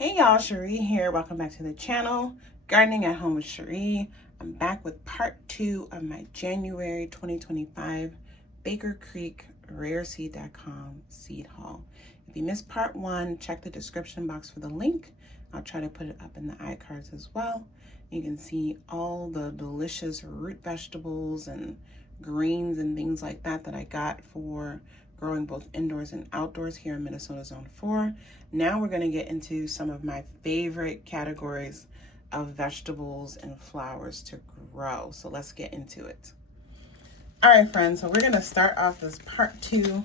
Hey y'all, Sheree here. Welcome back to the channel, Gardening at Home with Sheree. I'm back with part 2 of my January 2025 Baker Creek rareseed.com seed haul. If you missed part 1, check the description box for the link. I'll try to put it up in the iCards as well. You can see all the delicious root vegetables and greens and things like that that I got for growing both indoors and outdoors here in Minnesota Zone 4. Now we're going to get into some of my favorite categories of vegetables and flowers to grow. So let's get into it. All right, friends, so we're going to start off this part 2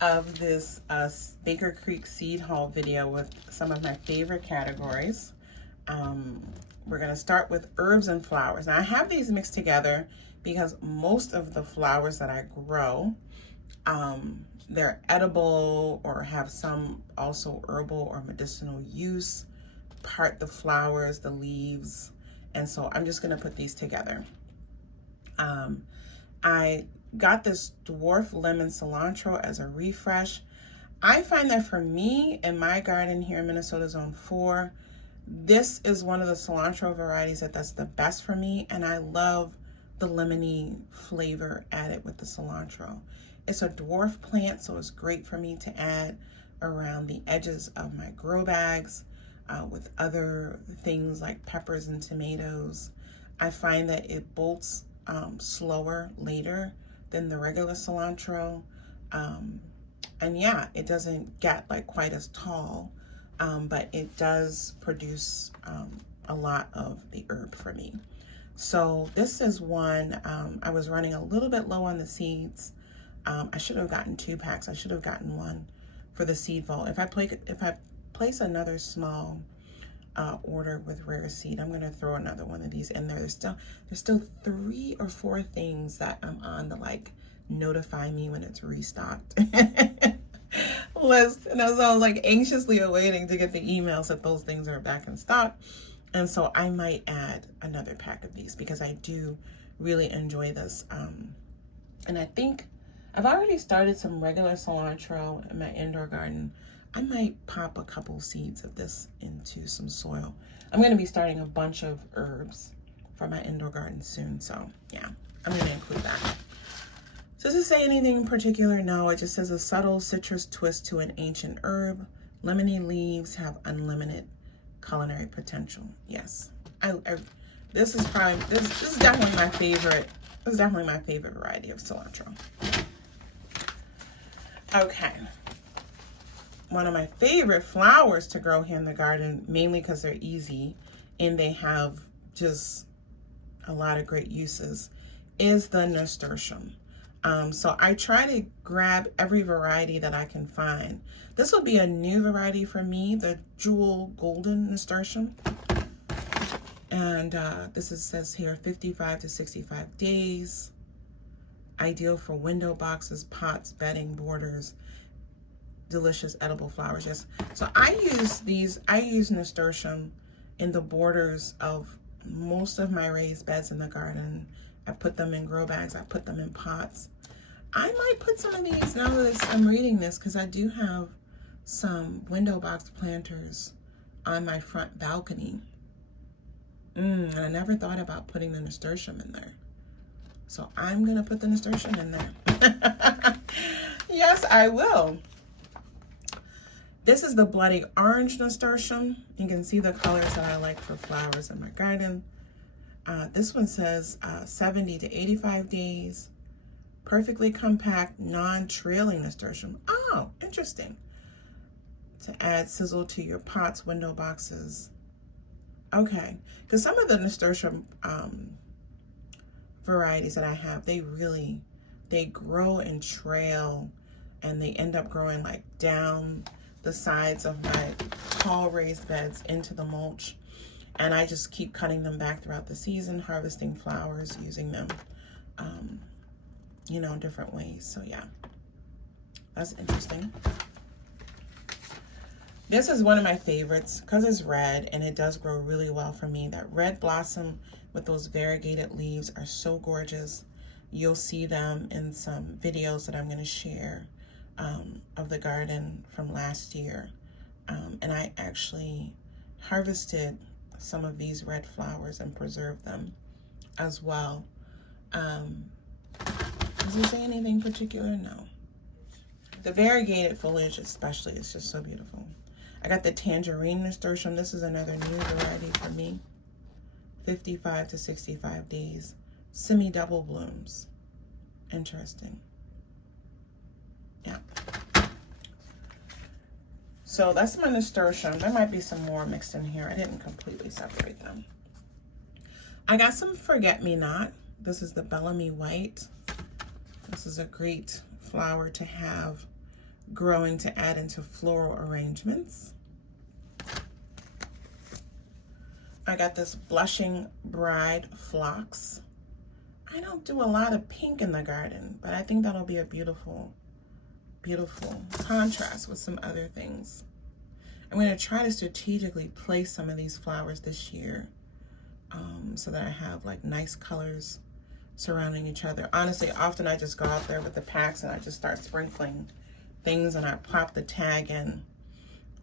of this Baker Creek seed haul video with some of my favorite categories. We're going to start with herbs and flowers. Now I have these mixed together because most of the flowers that I grow, they're edible or have some also herbal or medicinal use, part the flowers, the leaves, and so I'm just going to put these together. I got this dwarf lemon cilantro as a refresh. I find that for me in my garden here in Minnesota Zone 4, this is one of the cilantro varieties that's the best for me, and I love the lemony flavor added with the cilantro. It's a dwarf plant, so it's great for me to add around the edges of my grow bags with other things like peppers and tomatoes. I find that it bolts slower later than the regular cilantro. And yeah, it doesn't get like quite as tall, but it does produce a lot of the herb for me. So this is one, I was running a little bit low on the seeds. I should have gotten 2 packs. I should have gotten one for the seed vault. If I place another small order with Rare Seed, I'm gonna throw another one of these in there. There's still 3 or 4 things that I'm on to like notify me when it's restocked list. And so I was like anxiously awaiting to get the emails that those things are back in stock. And so I might add another pack of these because I do really enjoy this. And I think I've already started some regular cilantro in my indoor garden. I might pop a couple seeds of this into some soil. I'm going to be starting a bunch of herbs for my indoor garden soon. So yeah, I'm going to include that. Does it say anything in particular? No, it just says a subtle citrus twist to an ancient herb. Lemony leaves have unlimited culinary potential. Yes, this is definitely my favorite. This is definitely my favorite variety of cilantro. Okay, one of my favorite flowers to grow here in the garden, mainly because they're easy and they have just a lot of great uses, is the nasturtium. So I try to grab every variety that I can find. This will be a new variety for me, the jewel golden nasturtium. And says here 55 to 65 days. Ideal for window boxes, pots, bedding, borders, delicious edible flowers. Yes. So I use nasturtium in the borders of most of my raised beds in the garden. I put them in grow bags. I put them in pots. I might put some of these now that I'm reading this because I do have some window box planters on my front balcony. And I never thought about putting the nasturtium in there. So I'm going to put the nasturtium in there. Yes, I will. This is the bloody orange nasturtium. You can see the colors that I like for flowers in my garden. This one says 70 to 85 days. Perfectly compact, non-trailing nasturtium. Oh, interesting. To add sizzle to your pots, window boxes. Okay, because some of the nasturtium varieties that I have, they grow and trail, and they end up growing like down the sides of my tall raised beds into the mulch. And I just keep cutting them back throughout the season, harvesting flowers, using them, different ways. So yeah, that's interesting. This is one of my favorites because it's red and it does grow really well for me. That red blossom with those variegated leaves are so gorgeous. You'll see them in some videos that I'm going to share of the garden from last year. And I actually harvested some of these red flowers and preserved them as well. Does it say anything particular? No. The variegated foliage especially is just so beautiful. I got the tangerine nasturtium. This is another new variety for me. 55 to 65 days. Semi-double blooms. Interesting. Yeah. So that's my nasturtium. There might be some more mixed in here. I didn't completely separate them. I got some forget-me-not. This is the Bellamy White. This is a great flower to have growing to add into floral arrangements. I got this Blushing Bride Phlox. I don't do a lot of pink in the garden, but I think that'll be a beautiful, beautiful contrast with some other things. I'm going to try to strategically place some of these flowers this year so that I have like nice colors surrounding each other. Honestly, often I just go out there with the packs and I just start sprinkling things and I pop the tag in.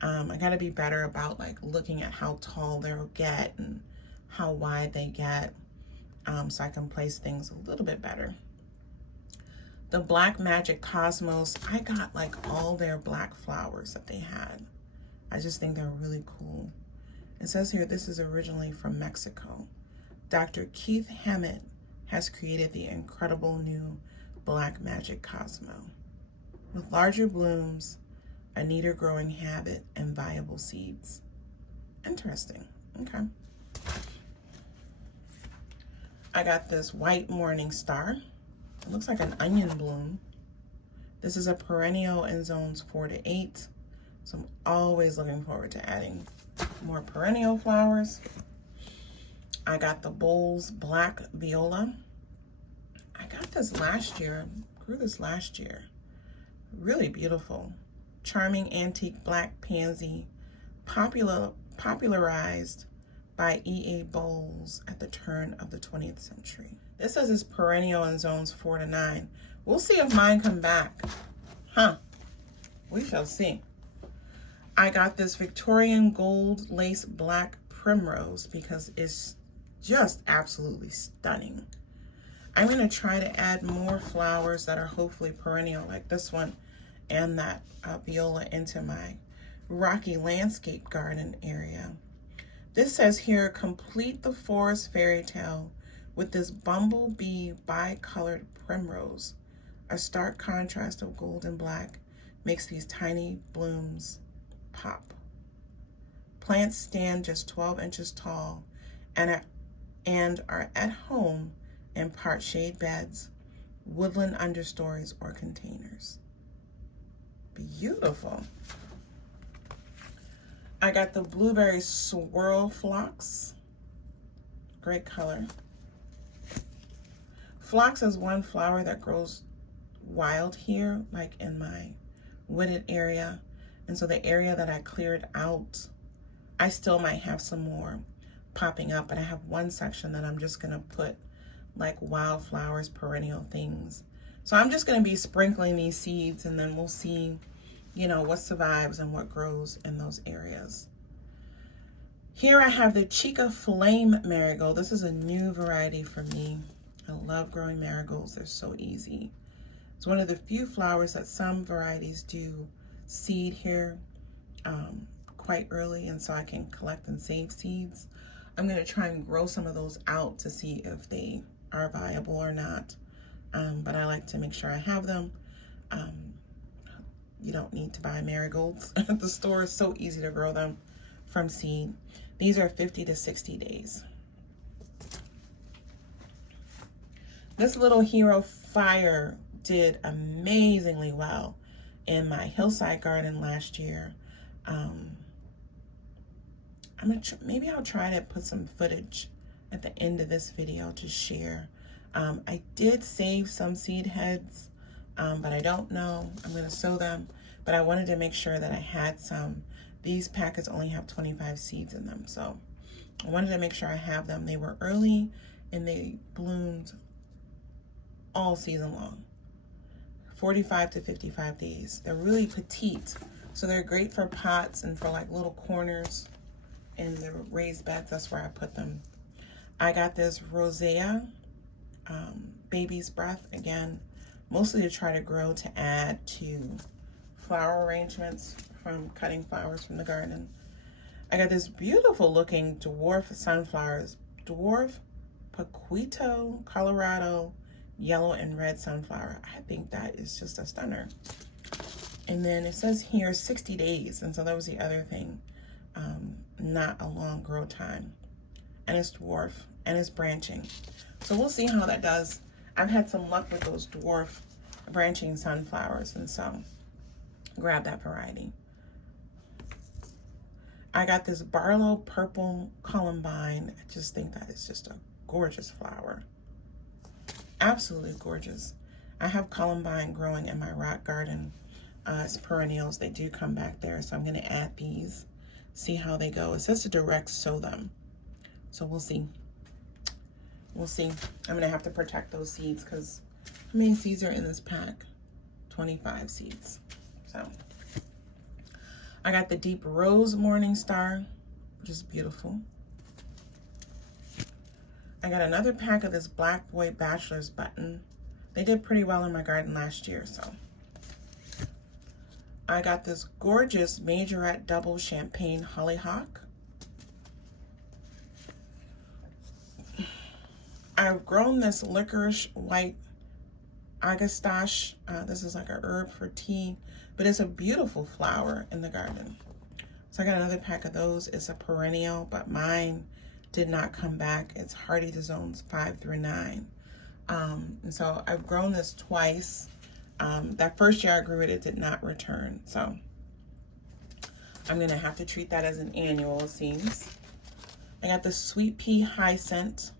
I got to be better about like looking at how tall they'll get and how wide they get, so I can place things a little bit better. The Black Magic Cosmos, I got like all their black flowers that they had. I just think they're really cool. It says here this is originally from Mexico. Dr. Keith Hammett has created the incredible new Black Magic Cosmo with larger blooms, a neater growing habit, and viable seeds. Interesting. Okay. I got this White Morning Star. It looks like an onion bloom. This is a perennial in zones 4 to 8. So I'm always looking forward to adding more perennial flowers. I got the Bowles Black Viola. I got this last year, grew this last year. Really beautiful. Charming antique black pansy, popularized by E.A. Bowles at the turn of the 20th century. This says it's perennial in zones 4 to 9. We'll see if mine come back. Huh, we shall see. I got this Victorian gold lace black primrose because it's just absolutely stunning. I'm gonna try to add more flowers that are hopefully perennial like this one and that viola into my rocky landscape garden area. This says here, complete the forest fairy tale with this bumblebee bicolored primrose. A stark contrast of gold and black makes these tiny blooms pop. Plants stand just 12 inches tall and are at home in part shade beds, woodland understories, or containers. Beautiful. I got the Blueberry Swirl Phlox. Great color. Phlox is one flower that grows wild here, like in my wooded area. And so the area that I cleared out, I still might have some more popping up, but I have one section that I'm just gonna put like wildflowers, perennial things. So I'm just gonna be sprinkling these seeds and then we'll see, you know, what survives and what grows in those areas. Here I have the Chica Flame Marigold. This is a new variety for me. I love growing marigolds, they're so easy. It's one of the few flowers that some varieties do seed here quite early, and so I can collect and save seeds. I'm gonna try and grow some of those out to see if they are viable or not, but I like to make sure I have them. You don't need to buy marigolds at the store. It's so easy to grow them from seed. These are 50 to 60 days. This little Hero Fire did amazingly well in my hillside garden last year. Maybe I'll try to put some footage at the end of this video to share. I did save some seed heads, but I don't know. I'm gonna sow them, but I wanted to make sure that I had some. These packets only have 25 seeds in them, so I wanted to make sure I have them. They were early and they bloomed all season long. 45 to 55 days. They're really petite, so they're great for pots and for like little corners in the raised beds. That's where I put them. I got this Rosea Baby's Breath, again, mostly to try to grow to add to flower arrangements from cutting flowers from the garden. I got this beautiful looking dwarf sunflowers, dwarf Paquito, Colorado, yellow and red sunflower. I think that is just a stunner. And then it says here 60 days, and so that was the other thing, not a long grow time. And it's dwarf, and it's branching. So we'll see how that does. I've had some luck with those dwarf branching sunflowers, and so grab that variety. I got this Barlow Purple Columbine. I just think that is just a gorgeous flower. Absolutely gorgeous. I have Columbine growing in my rock garden. It's perennials. They do come back there, so I'm going to add these, see how they go. It says to direct sow them, so we'll see. We'll see. I'm going to have to protect those seeds because how many seeds are in this pack? 25 seeds. So I got the Deep Rose Morning Star, which is beautiful. I got another pack of this Black Boy Bachelor's Button. They did pretty well in my garden last year, so. I got this gorgeous Majorette Double Champagne Hollyhock. I've grown this Licorice White Agastache. This is like a herb for tea, but it's a beautiful flower in the garden. So I got another pack of those. It's a perennial, but mine did not come back. It's hardy to zones 5 through 9. And so I've grown this twice. That first year I grew it, it did not return. So I'm gonna have to treat that as an annual, it seems. I got the Sweet Pea Hyacinth.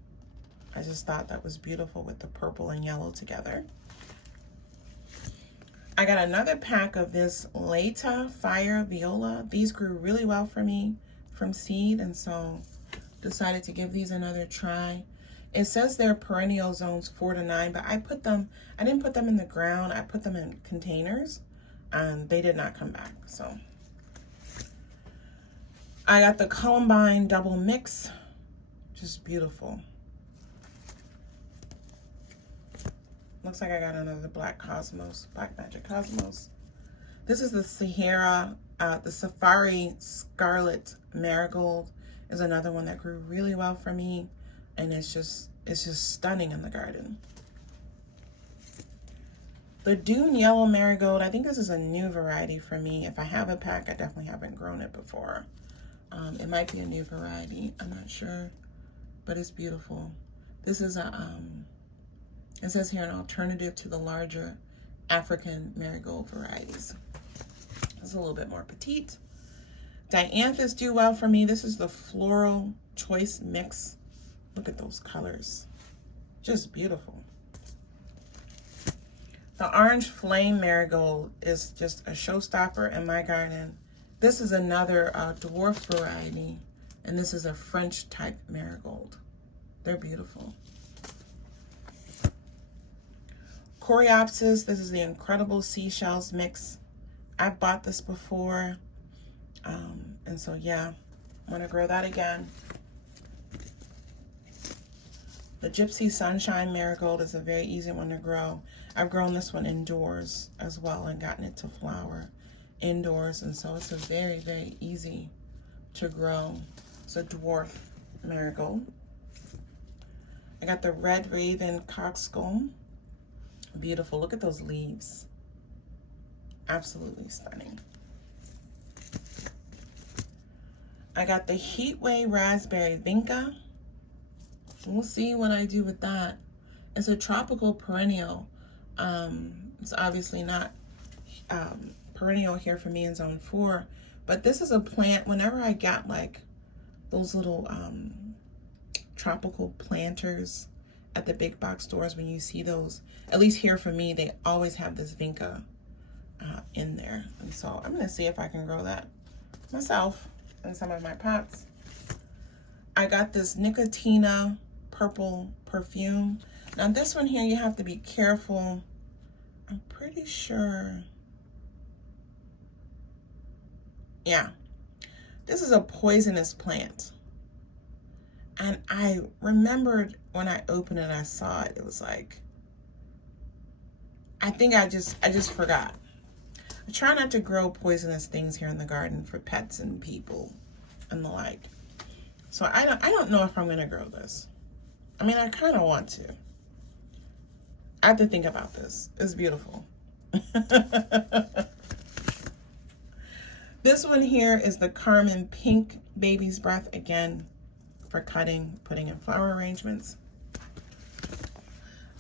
I just thought that was beautiful with the purple and yellow together. I got another pack of this Leta Fire Viola. These grew really well for me from seed, and so decided to give these another try. It says they're perennial zones 4 to 9, but I didn't put them in the ground. I put them in containers, and they did not come back. So I got the Columbine Double Mix, just beautiful. Looks like I got another Black Magic Cosmos. This is the Sahara, the Safari Scarlet Marigold is another one that grew really well for me, and it's just stunning in the garden. The Dune Yellow Marigold, I think this is a new variety for me. If I have a pack, I definitely haven't grown it before. It might be a new variety, I'm not sure, but it's beautiful. This is it says here an alternative to the larger African marigold varieties. It's a little bit more petite. Dianthus do well for me. This is the Floral Choice Mix. Look at those colors. Just beautiful. The Orange Flame Marigold is just a showstopper in my garden. This is another dwarf variety, and this is a French type marigold. They're beautiful. Coreopsis, this is the Incredible Seashells Mix. I've bought this before, and so yeah, I'm gonna grow that again. The Gypsy Sunshine Marigold is a very easy one to grow. I've grown this one indoors as well and gotten it to flower indoors, and so it's a very, very easy to grow. It's a dwarf marigold. I got the Red Raven Coxcomb. Beautiful. Look at those leaves. Absolutely stunning. I got the Heatwave Raspberry Vinca. We'll see what I do with that. It's a tropical perennial. It's obviously not perennial here for me in zone 4, but this is a plant. Whenever I got like those little tropical planters at the big box stores, when you see those, at least here for me, they always have this Vinca in there. And so I'm gonna see if I can grow that myself in some of my pots. I got this Nicotina Purple Perfume. Now this one here, you have to be careful. I'm pretty sure. Yeah, This is a poisonous plant. And I remembered when I opened it, I saw it, it was like, I think I just forgot. I try not to grow poisonous things here in the garden for pets and people and the like. So I don't know if I'm gonna grow this. I mean, I kind of want to. I have to think about this. It's beautiful. This one here is the Carmen Pink Baby's Breath, again, for cutting, putting in flower arrangements.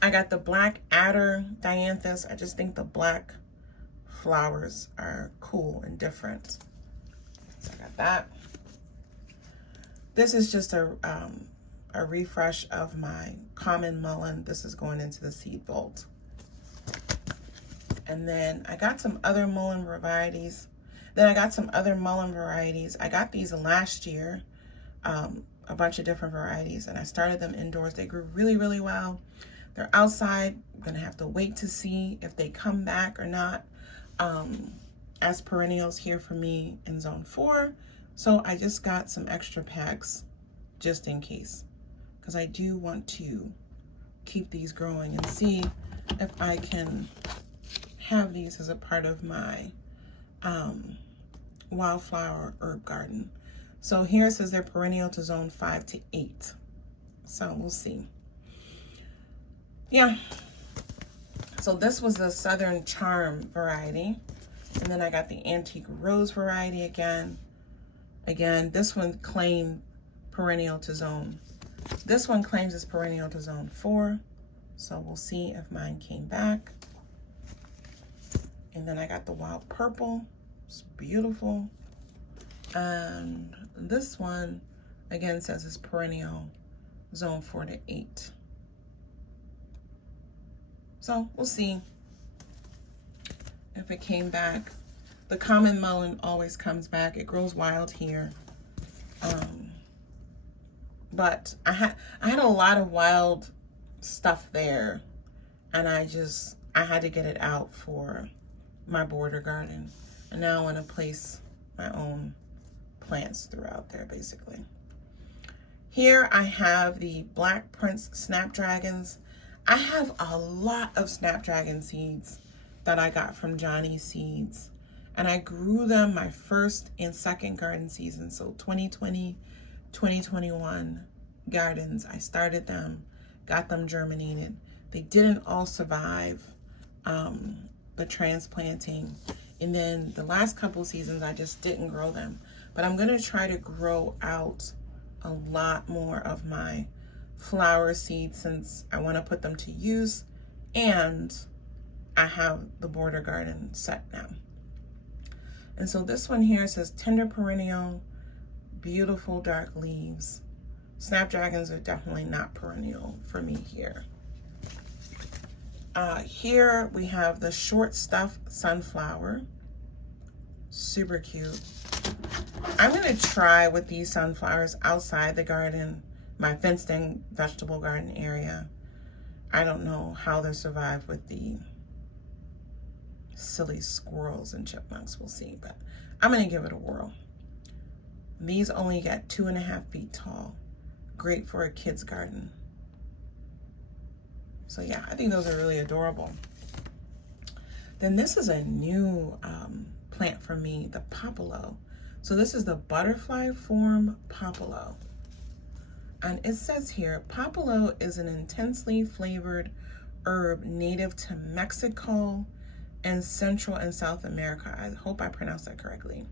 I got the Black Adder Dianthus. I just think the black flowers are cool and different. So I got that. This is just a refresh of my common mullein. This is going into the seed vault. And then I got some other mullein varieties. I got these last year, a bunch of different varieties, and I started them indoors. They grew really, really well. They're outside. I'm gonna have to wait to see if they come back or not as perennials here for me in zone 4. So I just got some extra packs just in case, because I do want to keep these growing and see if I can have these as a part of my wildflower herb garden. So here it says they're perennial to zone 5 to 8. So we'll see. Yeah. So this was the Southern Charm variety. And then I got the Antique Rose variety again. Again, this one claimed perennial to zone. This one claims it's perennial to zone 4. So we'll see if mine came back. And then I got the Wild Purple. It's beautiful. And this one, again, says it's perennial zone 4 to 8. So we'll see if it came back. The common mullein always comes back. It grows wild here. But I had a lot of wild stuff there, and I had to get it out for my border garden. And now I want to place my own plants throughout there, basically. Here I have the Black Prince Snapdragons. I have a lot of Snapdragon seeds that I got from Johnny's Seeds, and I grew them my first and second garden season. So 2020, 2021 gardens, I started them, got them germinated. They didn't all survive the transplanting. And then the last couple seasons, I just didn't grow them. But I'm gonna try to grow out a lot more of my flower seeds since I wanna put them to use, and I have the border garden set now. And so this one here says tender perennial, beautiful dark leaves. Snapdragons are definitely not perennial for me here. Here we have the short stuff sunflower. Super cute. I'm gonna try with these sunflowers outside the garden, my fenced in vegetable garden area. I don't know how they survive with the silly squirrels and chipmunks. We'll see, but I'm gonna give it a whirl. These only get 2.5 feet tall. Great for a kid's garden. So yeah, I think those are really adorable. Then this is a new plant for me, the Popolo. So this is the butterfly form Popolo. And it says here, Popolo is an intensely flavored herb native to Mexico and Central and South America. I hope I pronounced that correctly.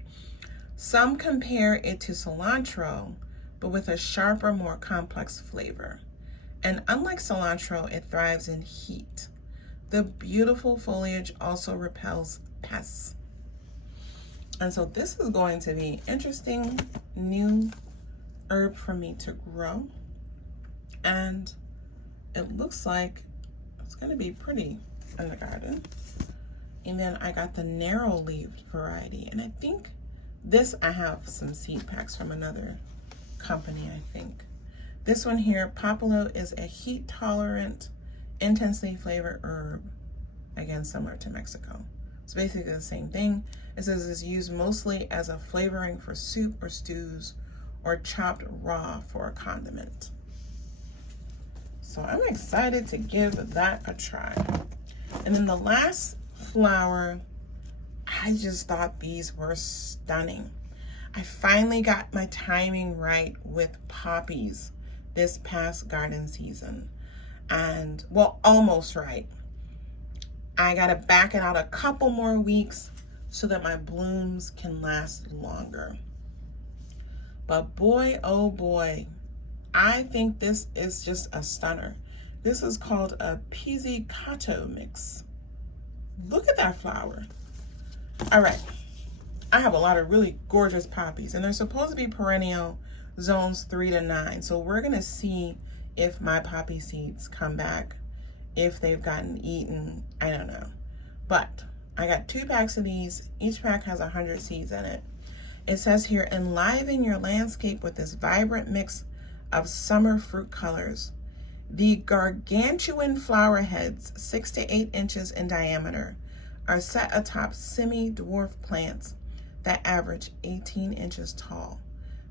Some compare it to cilantro, but with a sharper, more complex flavor. And unlike cilantro, it thrives in heat. The beautiful foliage also repels pests. And so this is going to be interesting new herb for me to grow. And it looks like it's going to be pretty in the garden. And then I got the narrow-leaved variety. And I think this, I have some seed packs from another company, I think. This one here, Popolo, is a heat-tolerant, intensely flavored herb, again, similar to Mexico. It's basically the same thing. It says it's used mostly as a flavoring for soup or stews or chopped raw for a condiment. So I'm excited to give that a try. And then the last flower, I just thought these were stunning. I finally got my timing right with poppies this past garden season. And, well, almost right. I gotta back it out a couple more weeks so that my blooms can last longer. But boy, oh boy, I think this is just a stunner. This is called a pizzicato mix. Look at that flower. All right, I have a lot of really gorgeous poppies, and they're supposed to be perennial, zones 3 to 9. So we're gonna see if my poppy seeds come back, if they've gotten eaten, I don't know. But I got 2 packs of these. Each pack has 100 seeds in it. It says here, enliven your landscape with this vibrant mix of summer fruit colors. The gargantuan flower heads, 6 to 8 inches in diameter, are set atop semi-dwarf plants that average 18 inches tall.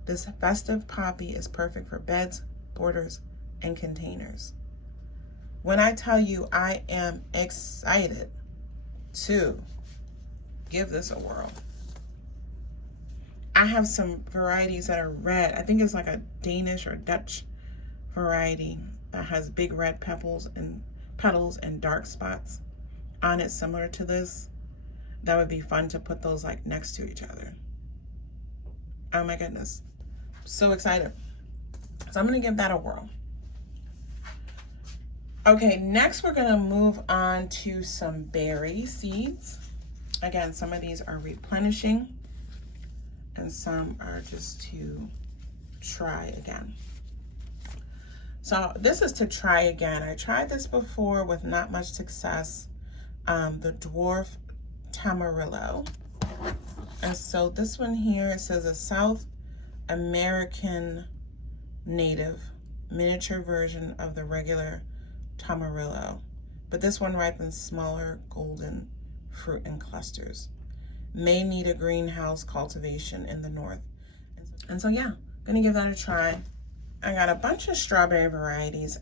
This festive poppy is perfect for beds, borders, and containers. When I tell you I am excited to give this a whirl. I have some varieties that are red. I think it's like a Danish or Dutch variety that has big red petals and dark spots on it similar to this. That would be fun to put those like next to each other. Oh my goodness. So excited. So I'm gonna give that a whirl. Okay, next we're gonna move on to some berry seeds. Again, some of these are replenishing and some are just to try again. So this is to try again. I tried this before with not much success, the dwarf tamarillo. And so this one here, it says a South American native miniature version of the regular tamarillo, but this one ripens smaller golden fruit in clusters. May need a greenhouse cultivation in the north. And so yeah, gonna give that a try. I got a bunch of strawberry varieties.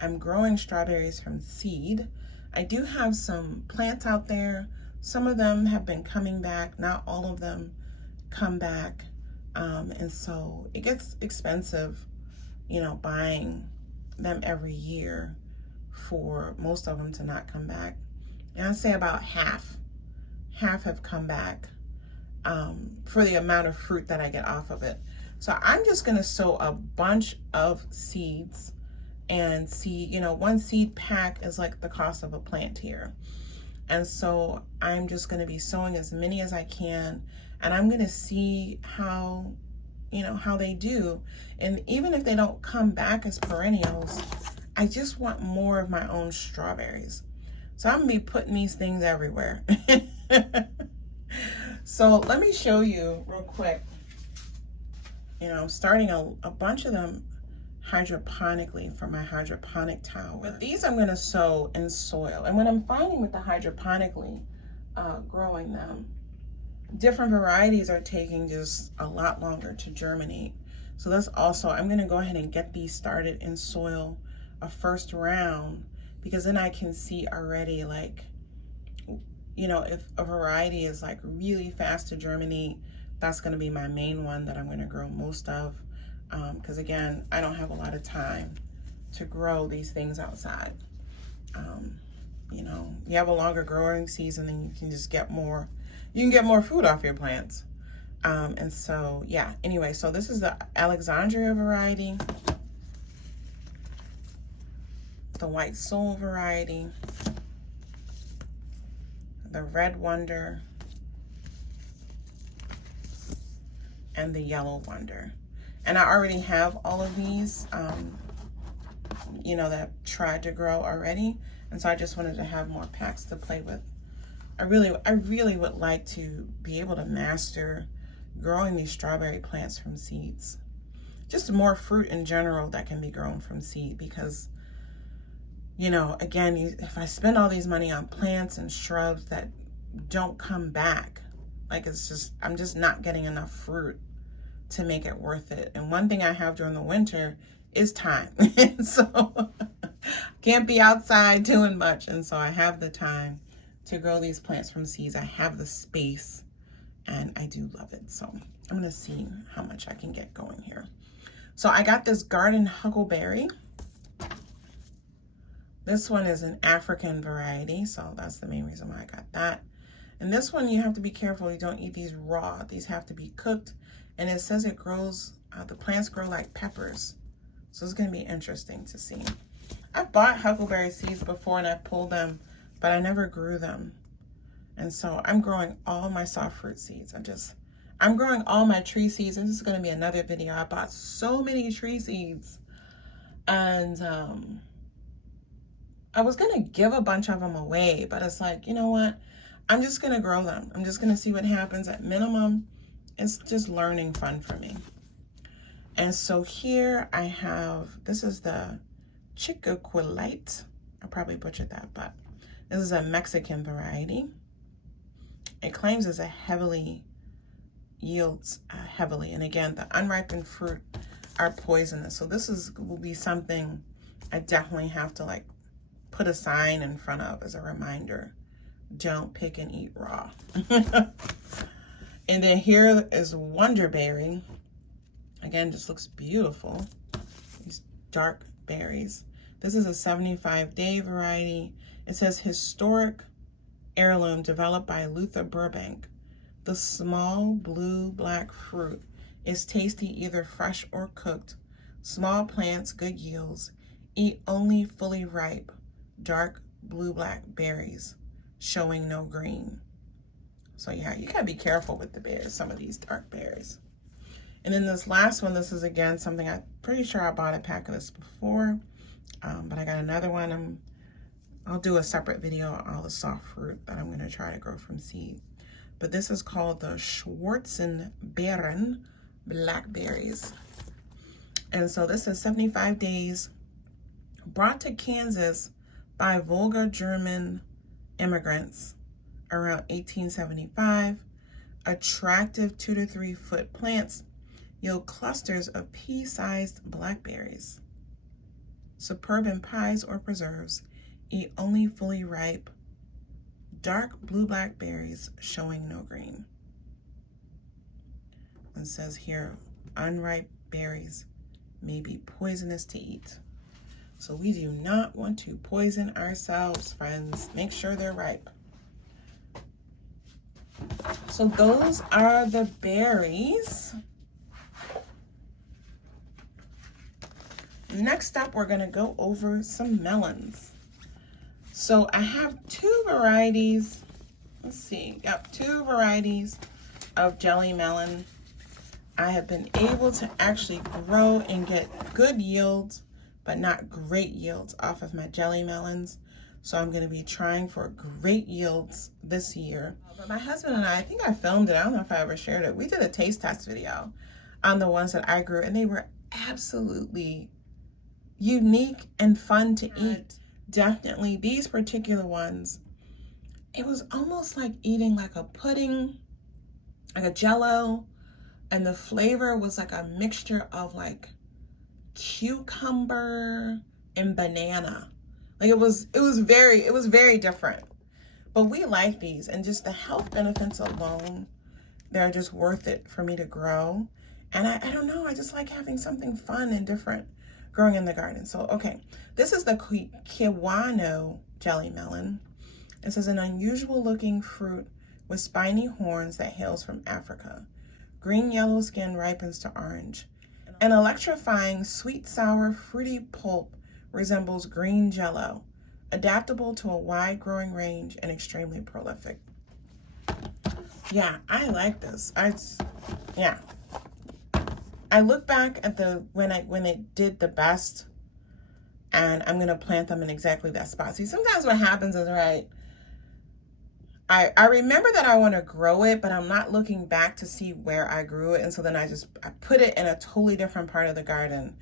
I'm growing strawberries from seed. I do have some plants out there. Some of them have been coming back, not all of them come back. And so it gets expensive, you know, buying them every year for most of them to not come back. And I'd say about half have come back for the amount of fruit that I get off of it. So I'm just gonna sow a bunch of seeds and see, you know, one seed pack is like the cost of a plant here. And so I'm just gonna be sowing as many as I can, and I'm gonna see how, you know, how they do. And even if they don't come back as perennials, I just want more of my own strawberries. So I'm gonna be putting these things everywhere. So let me show you real quick. You know, I'm starting a bunch of them hydroponically from my hydroponic tower. But these I'm gonna sow in soil. And what I'm finding with the hydroponically growing them, different varieties are taking just a lot longer to germinate. So that's also, I'm gonna go ahead and get these started in soil a first round, because then I can see already, like, you know, if a variety is like really fast to germinate, that's gonna be my main one that I'm gonna grow most of. Because again, I don't have a lot of time to grow these things outside. You know, you have a longer growing season, then you can just get more, you can get more food off your plants. And so, yeah, anyway, so this is the Alexandria variety, the White Soul variety, the Red Wonder, and the Yellow Wonder. And I already have all of these, you know, that I've tried to grow already. And so I just wanted to have more packs to play with. I really would like to be able to master growing these strawberry plants from seeds. Just more fruit in general that can be grown from seed, because you know, again, if I spend all these money on plants and shrubs that don't come back, like I'm just not getting enough fruit to make it worth it. And one thing I have during the winter is time. So can't be outside doing much. And so I have the time to grow these plants from seeds. I have the space and I do love it. So I'm gonna see how much I can get going here. So I got this garden huckleberry. This one is an African variety, so that's the main reason why I got that. And this one, you have to be careful. You don't eat these raw. These have to be cooked. And it says it grows, the plants grow like peppers. So it's going to be interesting to see. I've bought huckleberry seeds before and I pulled them, but I never grew them. And so I'm growing all my soft fruit seeds. I'm growing all my tree seeds. And this is going to be another video. I bought so many tree seeds. And I was going to give a bunch of them away, but it's like, you know what? I'm just going to grow them. I'm just going to see what happens. At minimum, it's just learning fun for me. And so here I have, this is the Chicoquilite. I probably butchered that, but this is a Mexican variety. It claims it's yields heavily. And again, the unripened fruit are poisonous. So this will be something I definitely have to like put a sign in front of as a reminder. Don't pick and eat raw. And then here is Wonderberry. Again, just looks beautiful. These dark berries. This is a 75-day variety. It says historic heirloom developed by Luther Burbank. The small blue-black fruit is tasty either fresh or cooked. Small plants, good yields. Eat only fully ripe, dark blue-black berries, showing no green. So yeah, you gotta be careful with the berries, some of these dark berries. And then this last one, this is again something I'm pretty sure I bought a pack of this before, but I got another one. I'll do a separate video on all the soft fruit that I'm gonna try to grow from seed. But this is called the Schwarzenbeeren blackberries. And so this is 75 days, brought to Kansas by Volga German immigrants around 1875. Attractive 2 to 3 foot plants yield clusters of pea-sized blackberries. Superb in pies or preserves. Eat only fully ripe, dark blue-black berries showing no green. It says here, unripe berries may be poisonous to eat. So we do not want to poison ourselves, friends. Make sure they're ripe. So those are the berries. Next up, we're gonna go over some melons. So I have 2 varieties. Let's see, got 2 varieties of jelly melon. I have been able to actually grow and get good yields, but not great yields off of my jelly melons. So I'm gonna be trying for great yields this year. But my husband and I think I filmed it. I don't know if I ever shared it. We did a taste test video on the ones that I grew, and they were absolutely unique and fun to eat. Definitely these particular ones, it was almost like eating like a pudding, like a jello, and the flavor was like a mixture of like cucumber and banana. Like it was very different. But we like these, and just the health benefits alone, they're just worth it for me to grow. And I don't know, I just like having something fun and different growing in the garden. So, okay, this is the Kiwano jelly melon. This is an unusual looking fruit with spiny horns that hails from Africa. Green yellow skin ripens to orange. An electrifying sweet sour fruity pulp resembles green jello, adaptable to a wide growing range and extremely prolific. Yeah, I like this. Yeah. I look back at when it did the best, and I'm gonna plant them in exactly that spot. See, sometimes what happens is, right, I remember that I want to grow it, but I'm not looking back to see where I grew it, and so then I put it in a totally different part of the garden,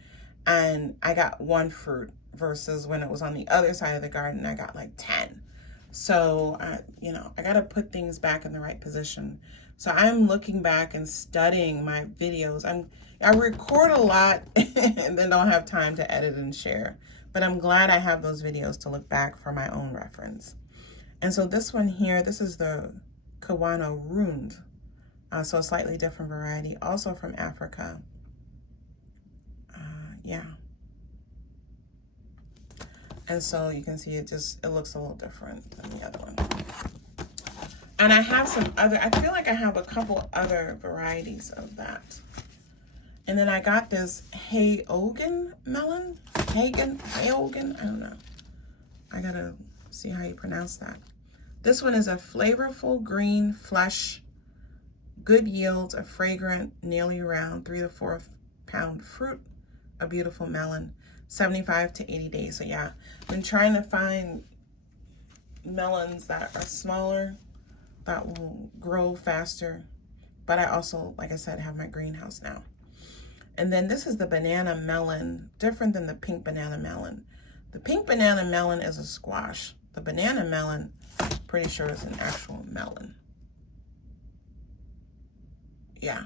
and I got one fruit versus when it was on the other side of the garden, I got like 10. So, you know, I got to put things back in the right position. So I'm looking back and studying my videos. I record a lot and then don't have time to edit and share. But I'm glad I have those videos to look back for my own reference. And so this one here, this is the Kawano Rund. So a slightly different variety, also from Africa. Yeah. And so you can see it looks a little different than the other one. And I have some other, I feel like I have a couple other varieties of that. And then I got this Hayogan melon. Hayogan, I don't know. I gotta see how you pronounce that. This one is a flavorful green flesh, good yields, a fragrant, nearly round, 3 to 4 pound fruit, a beautiful melon, 75 to 80 days. So yeah, been trying to find melons that are smaller, that will grow faster. But I also, like I said, have my greenhouse now. And then this is the banana melon, different than the pink banana melon. The pink banana melon is a squash. The banana melon, pretty sure is an actual melon. Yeah.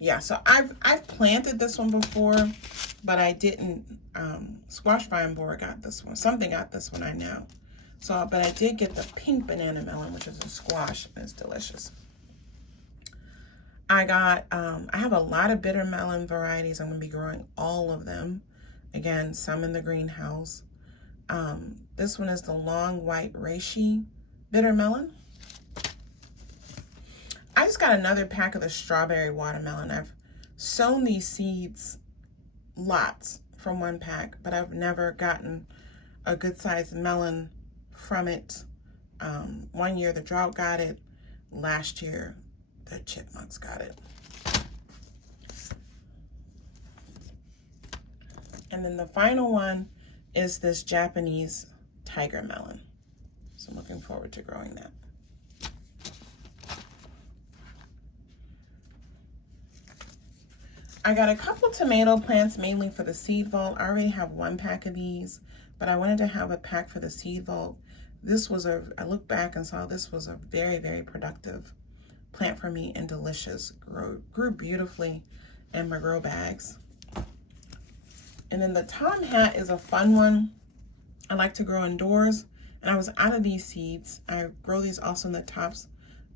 Yeah, so I've planted this one before, but I didn't. Squash Vine Borer got this one. Something got this one, I know. So, but I did get the pink banana melon, which is a squash, and it's delicious. I have a lot of bitter melon varieties. I'm going to be growing all of them. Again, some in the greenhouse. This one is the long white reishi bitter melon. I just got another pack of the strawberry watermelon. I've sown these seeds lots from one pack, but I've never gotten a good sized melon from it. One year the drought got it. Last year the chipmunks got it. And then the final one is this Japanese tiger melon. So I'm looking forward to growing that. I got a couple tomato plants mainly for the seed vault. I already have one pack of these, but I wanted to have a pack for the seed vault. This was I looked back and saw this was a very, very productive plant for me and delicious. Grew beautifully in my grow bags. And then the Tom Hat is a fun one. I like to grow indoors, and I was out of these seeds. I grow these also in the tops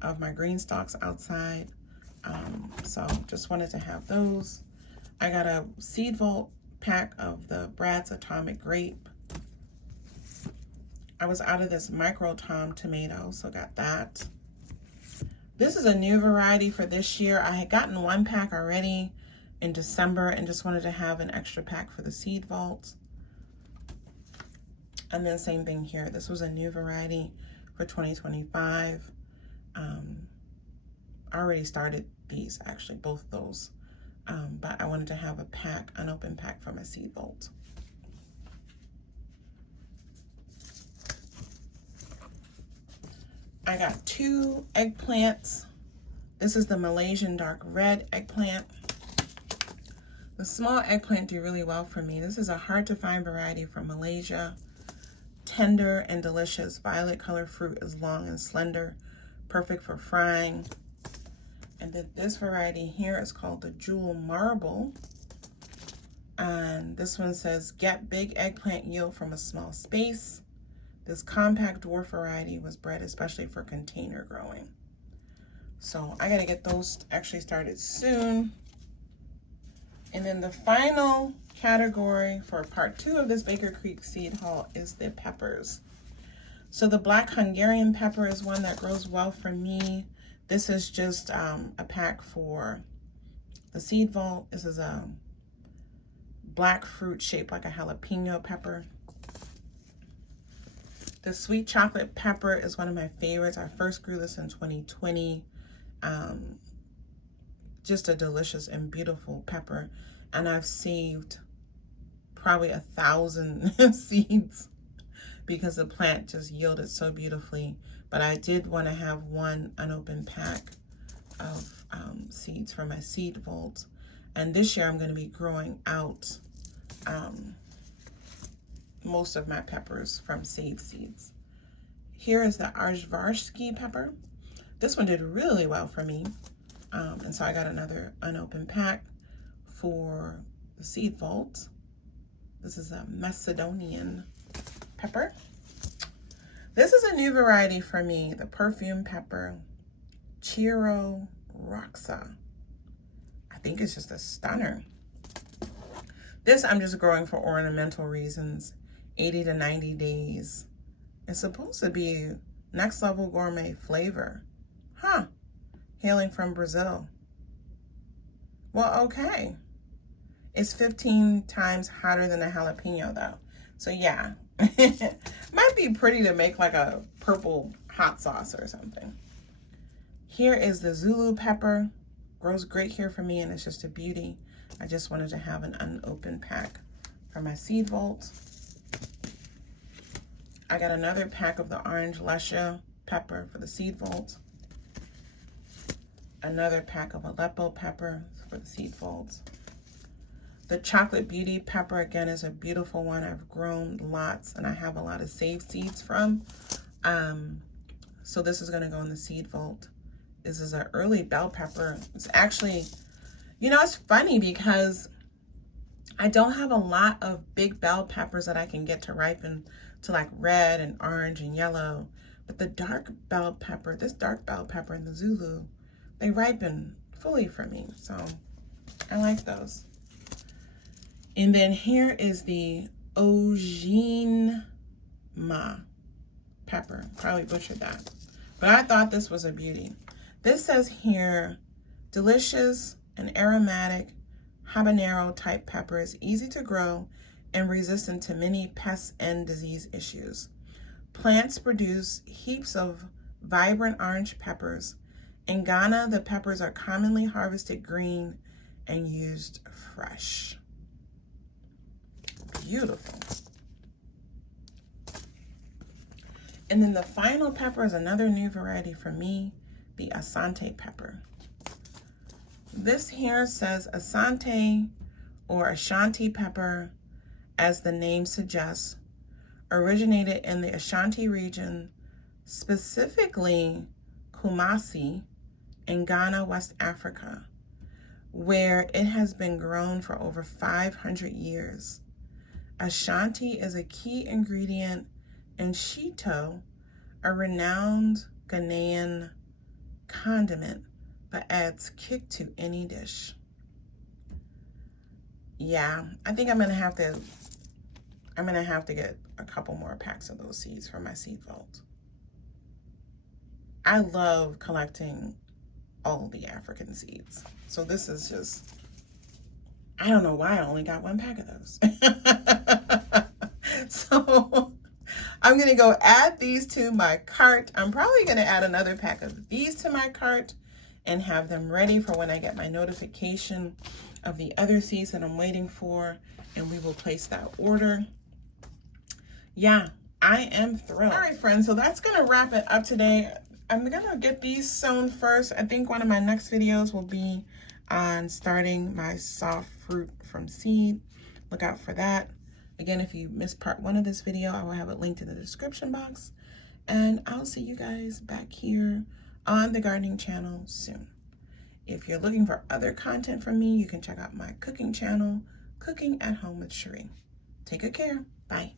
of my green stalks outside. So just wanted to have those. I got a seed vault pack of the Brad's Atomic Grape. I was out of this Micro Tom tomato, so got that. This is a new variety for this year. I had gotten one pack already in December and just wanted to have an extra pack for the seed vault. And then same thing here. This was a new variety for 2025. I already started these, actually, both of those. But I wanted to have a pack, an open pack for my seed vault. I got 2 eggplants. This is the Malaysian dark red eggplant. The small eggplant do really well for me. This is a hard to find variety from Malaysia. Tender and delicious. Violet color fruit is long and slender. Perfect for frying. And then this variety here is called the Jewel Marble. And this one says, get big eggplant yield from a small space. This compact dwarf variety was bred especially for container growing. So I gotta get those actually started soon. And then the final category for part 2 of this Baker Creek seed haul is the peppers. So the black Hungarian pepper is one that grows well for me. This is just a pack for the seed vault. This is a black fruit shaped like a jalapeno pepper. The sweet chocolate pepper is one of my favorites. I first grew this in 2020. Just a delicious and beautiful pepper. And I've saved probably 1,000 seeds because the plant just yielded so beautifully. But I did want to have one unopened pack of seeds for my seed vault. And this year I'm going to be growing out most of my peppers from saved seeds. Here is the Arzvarsky pepper. This one did really well for me. And so I got another unopened pack for the seed vault. This is a Macedonian pepper. This is a new variety for me, the perfume pepper, Chiro Roxa. I think it's just a stunner. This I'm just growing for ornamental reasons, 80 to 90 days. It's supposed to be next level gourmet flavor. Huh, hailing from Brazil. Well, okay. It's 15 times hotter than a jalapeno though. So yeah, might be pretty to make like a purple hot sauce or something. Here is the Zulu pepper. Grows great here for me and it's just a beauty. I just wanted to have an unopened pack for my seed vault. I got another pack of the orange Lesha pepper for the seed vault. Another pack of Aleppo pepper for the seed vault. The chocolate beauty pepper, again, is a beautiful one. I've grown lots and I have a lot of saved seeds from. So this is gonna go in the seed vault. This is an early bell pepper. It's actually, you know, it's funny because I don't have a lot of big bell peppers that I can get to ripen to like red and orange and yellow. But the dark bell pepper, this dark bell pepper and the Zulu, they ripen fully for me. So I like those. And then here is the Ojinma pepper. Probably butchered that. But I thought this was a beauty. This says here, delicious and aromatic habanero type pepper is easy to grow and resistant to many pests and disease issues. Plants produce heaps of vibrant orange peppers. In Ghana, the peppers are commonly harvested green and used fresh. Beautiful. And then the final pepper is another new variety for me, the Asante pepper. This here says Asante or Ashanti pepper, as the name suggests, originated in the Ashanti region, specifically Kumasi in Ghana, West Africa, where it has been grown for over 500 years. Ashanti is a key ingredient in shito, a renowned Ghanaian condiment that adds kick to any dish. Yeah, I think I'm gonna have to get a couple more packs of those seeds for my seed vault. I love collecting all the African seeds. So this is just, I don't know why I only got one pack of those. So I'm gonna go add these to my cart. I'm probably gonna add another pack of these to my cart and have them ready for when I get my notification of the other seeds that I'm waiting for, and we will place that order. Yeah, I am thrilled. All right, friends, so that's gonna wrap it up today. I'm gonna get these sown first. I think one of my next videos will be on starting my soft fruit from seed. Look out for that. Again, if you missed part 1 of this video, I will have it linked in the description box. And I'll see you guys back here on the gardening channel soon. If you're looking for other content from me, you can check out my cooking channel, Cooking at Home with Sheree. Take good care. Bye.